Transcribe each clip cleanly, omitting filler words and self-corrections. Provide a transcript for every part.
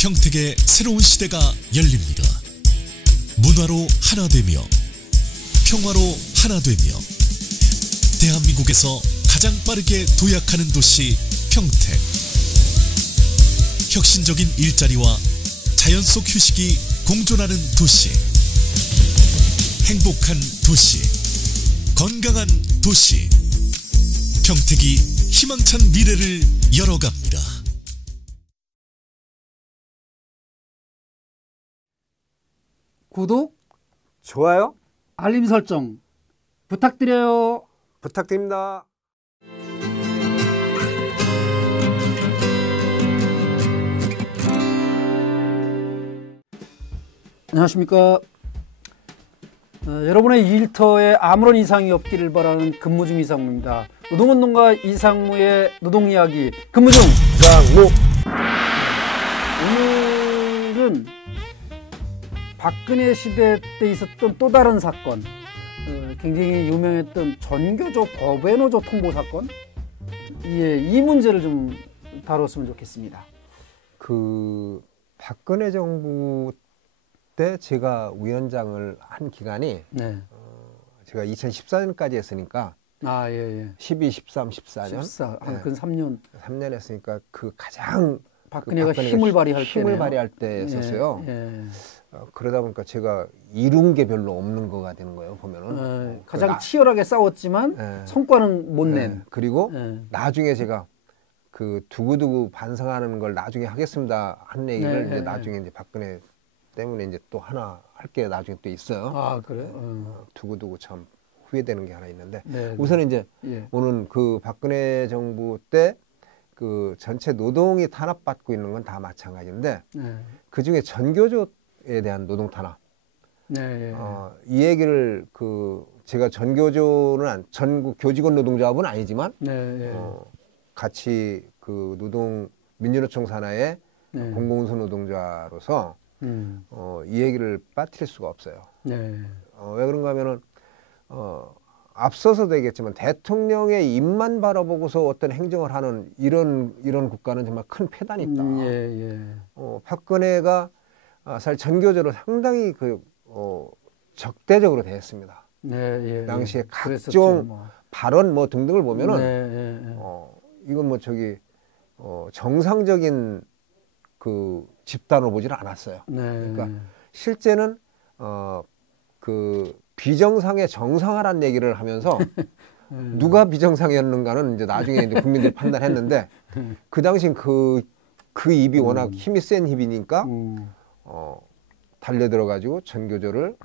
평택의 새로운 시대가 열립니다. 문화로 하나 되며 평화로 하나 되며 대한민국에서 가장 빠르게 도약하는 도시 평택. 혁신적인 일자리와 자연 속 휴식이 공존하는 도시. 행복한 도시, 건강한 도시. 평택이 희망찬 미래를 열어갑니다. 구독, 좋아요, 알림 설정 부탁드려요. 부탁드립니다. 안녕하십니까. 여러분의 일터에 아무런 이상이 없기를 바라는 근무 중 이상무입니다. 노동운동가 이상무의 노동이야기 근무 중 이상무. 오늘은 박근혜 시대 때 있었던 또 다른 사건, 굉장히 유명했던 전교조 법외노조 통보 사건, 이 문제를 좀 다뤘으면 좋겠습니다. 그 박근혜 정부 때 제가 위원장을 한 기간이 제가 2014년까지 했으니까 12, 13, 14년 14, 근 3년 했으니까 그 가장 박근혜가 힘을 발휘할 때였었어요. 그러다 보니까 제가 이룬 게 별로 없는 거가 되는 거예요. 보면은 가장 치열하게 싸웠지만 성과는 못 낸. 그리고 나중에 제가 그 두고두고 반성하는 걸 나중에 하겠습니다 한 얘기를 이제 나중에 이제 박근혜 때문에 이제 또 하나 할 게 나중에 또 있어요. 아, 그래요? 두고두고 참 후회되는 게 하나 있는데 네, 우선 이제 오늘 그 박근혜 정부 때 그 전체 노동이 탄압받고 있는 건 다 마찬가지인데 그 중에 전교조에 대한 노동 탄압. 이 얘기를 그 제가 전교조는 전국 교직원 노동조합은 아니지만 같이 그 노동 민주노총 산하의 공공운수 노동자로서 이 얘기를 빠뜨릴 수가 없어요. 왜 그런가 하면은 앞서서도 얘기했지만 대통령의 입만 바라보고서 어떤 행정을 하는 이런 국가는 정말 큰 폐단이 있다. 박근혜가 사실 전교조를 상당히 적대적으로 대했습니다. 당시에 각종 발언 등등을 보면은 이건 뭐 정상적인 그 집단으로 보지는 않았어요. 그러니까 실제는 그 비정상의 정상화란 얘기를 하면서 누가 비정상이었는가는 이제 나중에 이제 국민들이 판단했는데 그 당시엔 그 입이 워낙 힘이 센 입이니까 달려들어가지고 전교조를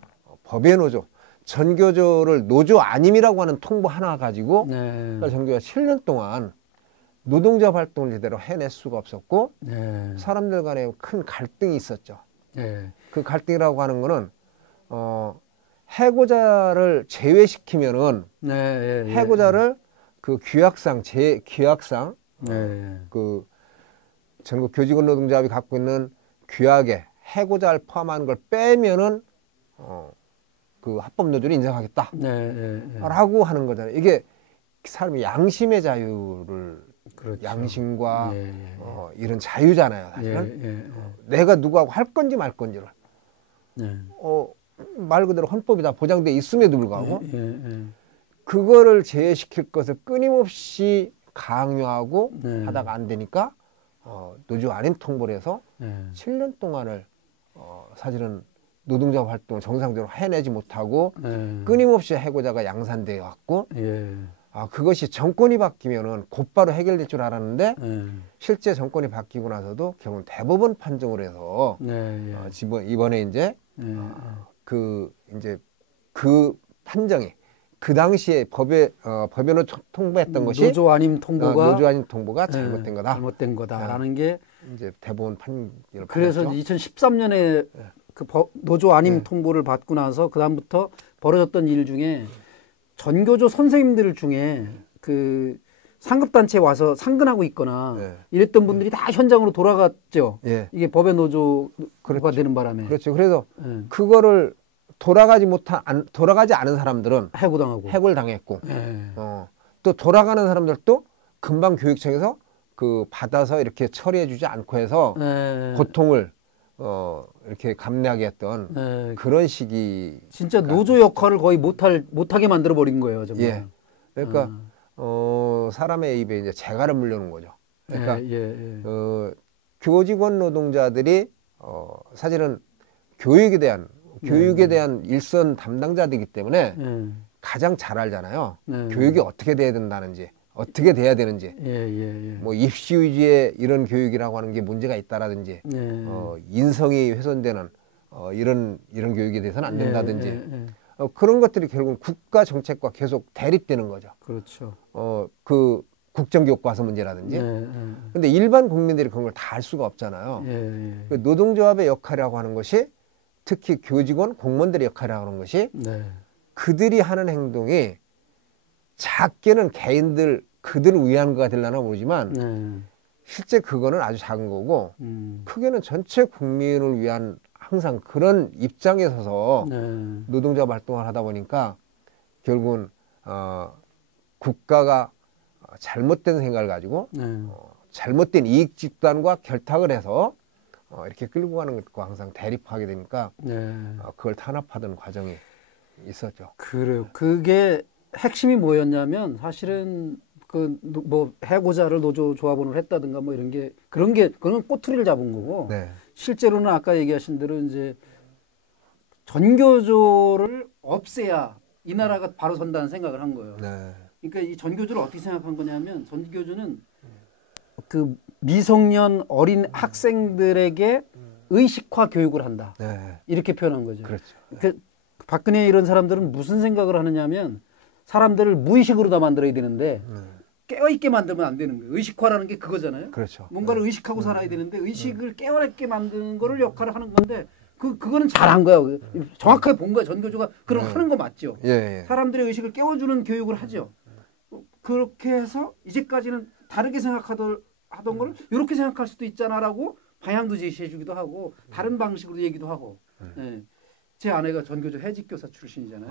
법외 노조, 전교조를 노조 아님이라고 하는 통보 하나 가지고 전교조가 7년 동안 노동자 활동을 제대로 해낼 수가 없었고 사람들 간에 큰 갈등이 있었죠. 그 갈등이라고 하는 거는 해고자를 제외시키면은 해고자를 그 규약상 그 전국 교직원 노동조합이 갖고 있는 규약에 해고자를 포함하는 걸 빼면은 그 합법 노조를 인정하겠다 라고 하는 거잖아요. 이게 사람이 양심의 자유를 양심과 이런 자유잖아요. 사실은 내가 누구하고 할 건지 말 건지를 말 그대로 헌법이 다 보장돼 있음에도 불구하고 그거를 제외시킬 것을 끊임없이 강요하고 하다가 안 되니까 노조 아닌 통보를 해서 7년 동안을 사실은 노동자 활동을 정상적으로 해내지 못하고 끊임없이 해고자가 양산되어 왔고 그것이 정권이 바뀌면은 곧바로 해결될 줄 알았는데 실제 정권이 바뀌고 나서도 결국은 대법원 판정을 해서 이번에 이제 그 판정이 그 당시에 법원을 통보했던 것이 노조 아님 통보가 잘못된 거다라는 게 이제 대법원 판결을 그래서 받았죠. 2013년에 그 노조 아님 통보를 받고 나서 그 다음부터 벌어졌던 일 중에 전교조 선생님들 중에 그 상급단체에 와서 상근하고 있거나 이랬던 분들이 다 현장으로 돌아갔죠. 이게 법외 노조가 되는 바람에. 그렇죠. 그래서 그거를 돌아가지 않은 사람들은 해고를 당했고 또 돌아가는 사람들도 금방 교육청에서 그 받아서 이렇게 처리해주지 않고 해서 고통을 이렇게 감내하게 했던 그런 시기. 진짜 노조 역할을 거의 못하게 만들어 버린 거예요, 정말. 예. 그러니까 사람의 입에 이제 재갈을 물려놓은 거죠. 그러니까 교직원 노동자들이 사실은 교육에 대한 일선 담당자들이기 때문에 가장 잘 알잖아요. 교육이 어떻게 돼야 된다는지, 어떻게 돼야 되는지, 뭐 입시 위주의 이런 교육이라고 하는 게 문제가 있다라든지, 인성이 훼손되는 이런 교육에 대해서는 안 된다든지, 그런 것들이 결국 국가 정책과 계속 대립되는 거죠. 그렇죠. 그 국정교과서 문제라든지. 근데 일반 국민들이 그런 걸 다 알 수가 없잖아요. 그 노동조합의 역할이라고 하는 것이, 특히 교직원, 공무원들의 역할이라고 하는 것이, 그들이 하는 행동이 작게는 그들을 위한 거가 되려나 모르지만 실제 그거는 아주 작은 거고 크게는 전체 국민을 위한 항상 그런 입장에 서서 노동조합 활동을 하다 보니까 결국은 국가가 잘못된 생각을 가지고 잘못된 이익 집단과 결탁을 해서 이렇게 끌고 가는 것과 항상 대립하게 되니까 그걸 탄압하던 과정이 있었죠. 그래요. 그게 핵심이 뭐였냐면 사실은 그 뭐 해고자를 노조 조합원을 했다든가 뭐 이런 게 그건 꼬투리를 잡은 거고 실제로는 아까 얘기하신 대로 이제 전교조를 없애야 이 나라가 바로 선다는 생각을 한 거예요. 그러니까 이 전교조를 어떻게 생각한 거냐면 전교조는 그 미성년 어린 학생들에게 의식화 교육을 한다. 이렇게 표현한 거죠. 그렇죠. 그 박근혜 이런 사람들은 무슨 생각을 하느냐면 사람들을 무의식으로 다 만들어야 되는데 깨어있게 만들면 안 되는 거예요. 의식화라는 게 그거잖아요. 그렇죠. 뭔가를 의식하고 살아야 되는데 의식을 깨어있게 만드는 거를 역할을 하는 건데 그거는 잘한 거예요. 정확하게 본 거예요. 전교조가 그런 하는 거 맞죠. 사람들의 의식을 깨워주는 교육을 하죠. 그렇게 해서 이제까지는 다르게 생각하던 걸 이렇게 생각할 수도 있잖아라고 방향도 제시해 주기도 하고 다른 방식으로 얘기도 하고. 제 아내가 전교조 해직교사 출신이잖아요.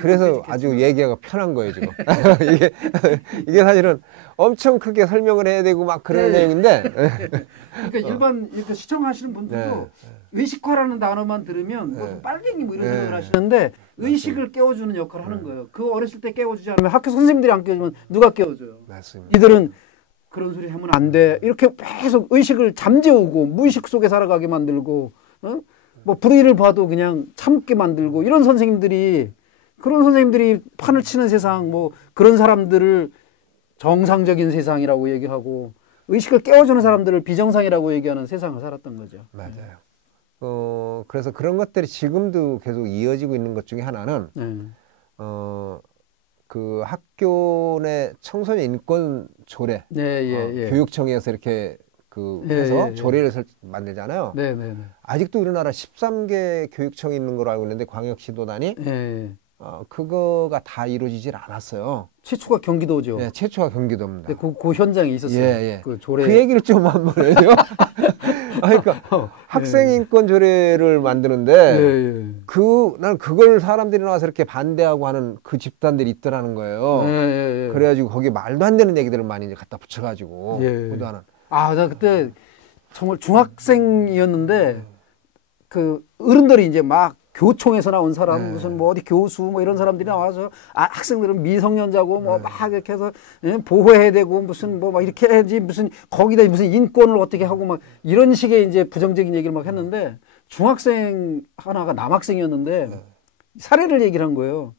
그래서 아주 얘기가 편한 거예요, 지금. 이게 사실은 엄청 크게 설명을 해야 되고 막 그런 내용인데. 그러니까 일반 시청하시는 분들도 의식화라는 단어만 들으면 뭐 빨갱이 뭐 이런 생각을 하시는데 의식을 깨워주는 역할을 하는 거예요. 그 어렸을 때 깨워주지 않으면 학교 선생님들이 안 깨워주면 누가 깨워줘요? 맞습니다. 이들은 그런 소리 하면 안 돼. 이렇게 계속 의식을 잠재우고 무의식 속에 살아가게 만들고 뭐 불의를 봐도 그냥 참게 만들고 이런 선생님들이 판을 치는 세상 뭐 그런 사람들을 정상적인 세상이라고 얘기하고 의식을 깨워주는 사람들을 비정상이라고 얘기하는 세상을 살았던 거죠. 맞아요. 그래서 그런 것들이 지금도 계속 이어지고 있는 것 중에 하나는 그 학교 내 청소년 인권 조례 교육청에서 이렇게 해서 조례를 만들잖아요. 아직도 우리나라 13개 교육청이 있는 걸로 알고 있는데 광역시도단이 그거가 다 이루어지질 않았어요. 최초가 경기도죠. 네, 최초가 경기도입니다. 그 현장에 있었어요. 그 조례. 그 얘기를 좀 한번 해요. 그러니까 학생 인권 조례를 만드는데 난 그걸 사람들이 나와서 이렇게 반대하고 하는 그 집단들이 있더라는 거예요. 그래가지고 거기에 말도 안 되는 얘기들을 많이 이제 갖다 붙여가지고 보도하는. 나 그때 정말 중학생이었는데 그 어른들이 이제 막 교총에서 나온 사람 무슨 뭐 어디 교수 뭐 이런 사람들이 나와서 학생들은 미성년자고 뭐 막 이렇게 해서 보호해야 되고 무슨 뭐 막 이렇게 해야지 무슨 거기다 무슨 인권을 어떻게 하고 막 이런 식의 이제 부정적인 얘기를 막 했는데 중학생 하나가 남학생이었는데 사례를 얘기를 한 거예요.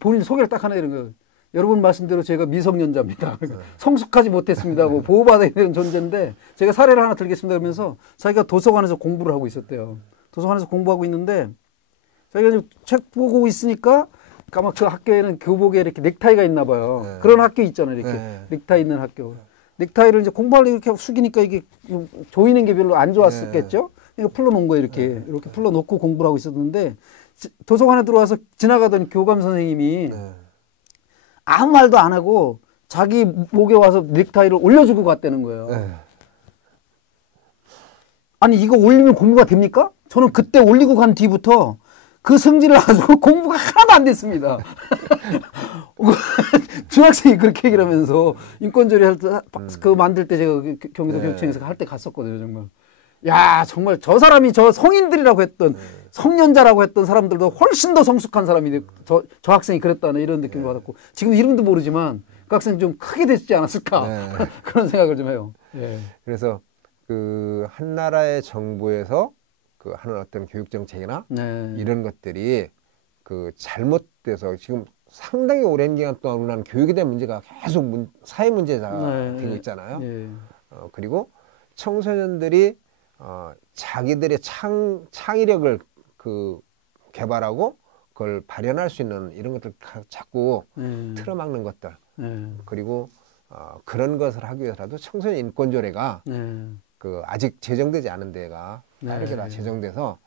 본인 소개를 딱 하나 이런 거예요. 여러분 말씀대로 제가 미성년자입니다. 성숙하지 못했습니다. 뭐 보호받아야 되는 존재인데 제가 사례를 하나 들겠습니다. 그러면서 자기가 도서관에서 공부를 하고 있었대요. 도서관에서 공부하고 있는데 자기가 책 보고 있으니까 아마 그 학교에는 교복에 이렇게 넥타이가 있나 봐요. 그런 학교 있잖아요. 이렇게 넥타이 있는 학교. 넥타이를 이제 공부하려고 이렇게 숙이니까 이게 조이는 게 별로 안 좋았었겠죠. 이거 풀러놓은 거예요. 이렇게 풀러놓고 공부를 하고 있었는데 도서관에 들어와서 지나가던 교감 선생님이 아무 말도 안 하고 자기 목에 와서 넥타이를 올려주고 갔다는 거예요. 아니 이거 올리면 공부가 됩니까? 저는 그때 올리고 간 뒤부터 그 성질을 가지고 공부가 하나도 안 됐습니다. 중학생이 그렇게 얘기를 하면서 인권조례 할 때, 그거 만들 때 제가 경기도 교육청에서 할 때 갔었거든요, 정말. 야, 정말 저 사람이 저 성인들이라고 했던, 성년자라고 했던 사람들도 훨씬 더 성숙한 사람이, 저 학생이 그랬다는 이런 느낌을 받았고, 지금 이름도 모르지만 그 학생 좀 크게 됐지 않았을까. 그런 생각을 좀 해요. 예. 그래서 그 한 나라의 정부에서 그 하는 어떤 교육 정책이나 이런 것들이 그 잘못돼서 지금 상당히 오랜 기간 동안 우리나라는 교육에 대한 문제가 계속 사회 문제가 되고 있잖아요. 그리고 청소년들이 자기들의 창의력을 그 개발하고 그걸 발현할 수 있는 이런 것들 자꾸 틀어막는 것들 그리고 그런 것을 하기 위해서라도 청소년 인권조례가 그 아직 제정되지 않은 데가 빠르게 다 제정돼서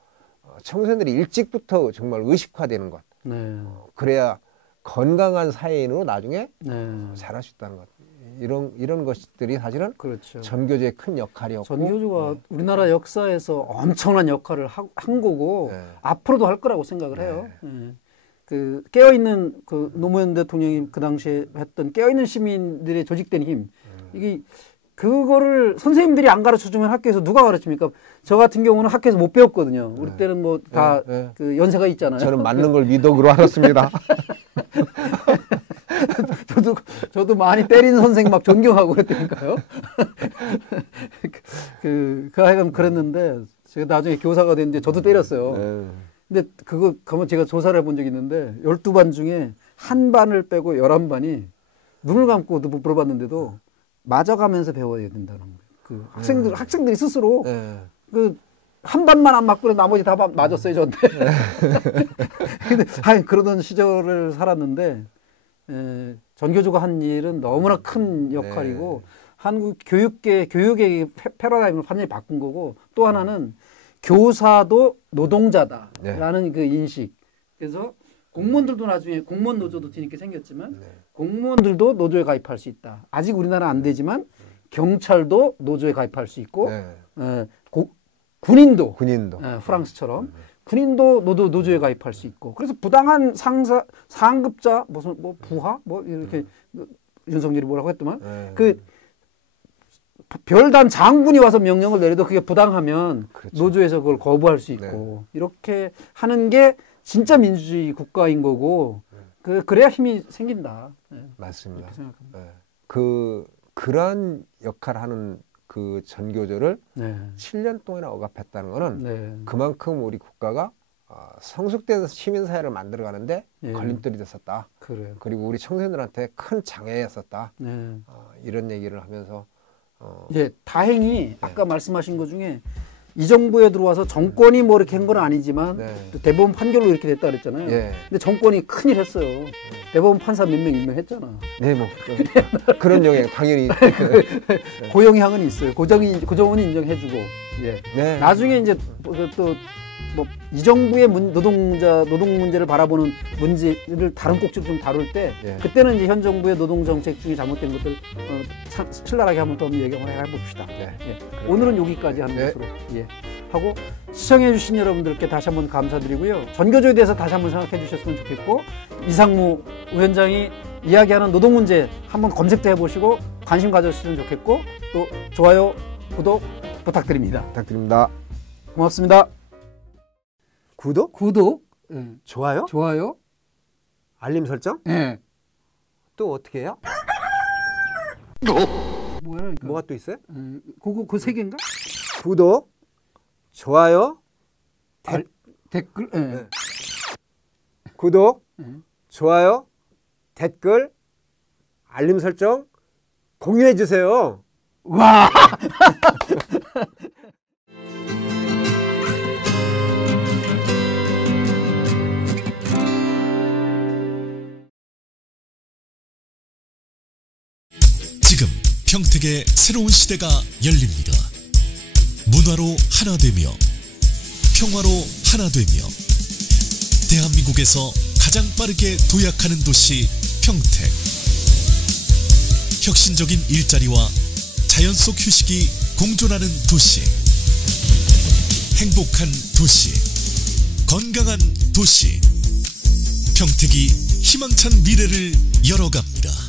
청소년들이 일찍부터 정말 의식화되는 것 그래야 건강한 사회인으로 나중에 자랄 수 있다는 것 이런 것들이 사실은 그렇죠. 전교조의 큰 역할이었고 전교조가 우리나라 역사에서 엄청난 역할을 한 거고 앞으로도 할 거라고 생각을 해요. 그 깨어있는 그 노무현 대통령이 그 당시에 했던 깨어있는 시민들의 조직된 힘 이게 그거를 선생님들이 안 가르쳐주면 학교에서 누가 가르칩니까? 저 같은 경우는 학교에서 못 배웠거든요. 우리 때는 뭐 다 그 연세가 있잖아요. 저는 맞는 걸 미덕으로 알았습니다. 저도 많이 때리는 선생님 막 존경하고 그랬다니까요. 하여간 그랬는데 제가 나중에 교사가 됐는데 저도 때렸어요. 근데 그거 가면 제가 조사를 해본 적이 있는데 12반 중에 한 반을 빼고 11반이 눈을 감고 물어봤는데도 맞아가면서 배워야 된다는 거예요. 그 학생들이 스스로 그 한 반만 안 맞고 나머지 다 맞았어요, 저한테. 근데 그러던 시절을 살았는데 전교조가 한 일은 너무나 큰 역할이고 한국 교육의 패러다임을 완전히 바꾼 거고 또 하나는 교사도 노동자다라는 그 인식. 그래서 공무원들도 나중에 공무원 노조도 뒤늦게 생겼지만 공무원들도 노조에 가입할 수 있다. 아직 우리나라 안 되지만 경찰도 노조에 가입할 수 있고 군인도 프랑스처럼 군인도 노조에 가입할 수 있고 그래서 부당한 상급자 무슨 뭐 부하 뭐 이렇게 윤석열이 뭐라고 했더만 그 별단 장군이 와서 명령을 내려도 그게 부당하면 노조에서 그걸 거부할 수 있고 이렇게 하는 게 진짜 민주주의 국가인 거고 그래야 힘이 생긴다. 맞습니다. 그러한 역할을 하는 그 전교조를 7년 동안이나 억압했다는 거는 그만큼 우리 국가가 성숙된 시민사회를 만들어가는데 걸림돌이 됐었다. 그리고 우리 청소년들한테 큰 장애였었다. 이런 얘기를 하면서 다행히 아까 말씀하신 것 중에 이 정부에 들어와서 정권이 뭐 이렇게 한 건 아니지만 대법원 판결로 이렇게 됐다 그랬잖아요. 근데 정권이 큰일 했어요. 대법원 판사 몇 명 임명했잖아. 뭐 그런 영향 당연히 고영향은 있어요. 고정은 인정해주고. 나중에 이제 또 뭐 이 정부의 노동 문제를 바라보는 문제를 다른 꼭지로 좀 다룰 때 그때는 이제 현 정부의 노동 정책 중에 잘못된 것들 신랄하게 한번 더 얘기를 해봅시다. 오늘은 여기까지 하는 것으로 하고 시청해주신 여러분들께 다시 한번 감사드리고요. 전교조에 대해서 다시 한번 생각해 주셨으면 좋겠고 이상무 위원장이 이야기하는 노동 문제 한번 검색도 해보시고 관심 가져주시면 좋겠고 또 좋아요, 구독 부탁드립니다. 고맙습니다. 구독, 좋아요, 알림 설정, 또 어떻게 해요? 뭐가 또 있어요? 그 세 개인가? 구독, 좋아요, 댓글, 구독, 좋아요, 댓글, 알림 설정, 공유해 주세요. 와. 지금 평택의 새로운 시대가 열립니다. 문화로 하나 되며 평화로 하나 되며 대한민국에서 가장 빠르게 도약하는 도시 평택. 혁신적인 일자리와 자연 속 휴식이 공존하는 도시. 행복한 도시. 건강한 도시. 평택이 희망찬 미래를 열어갑니다.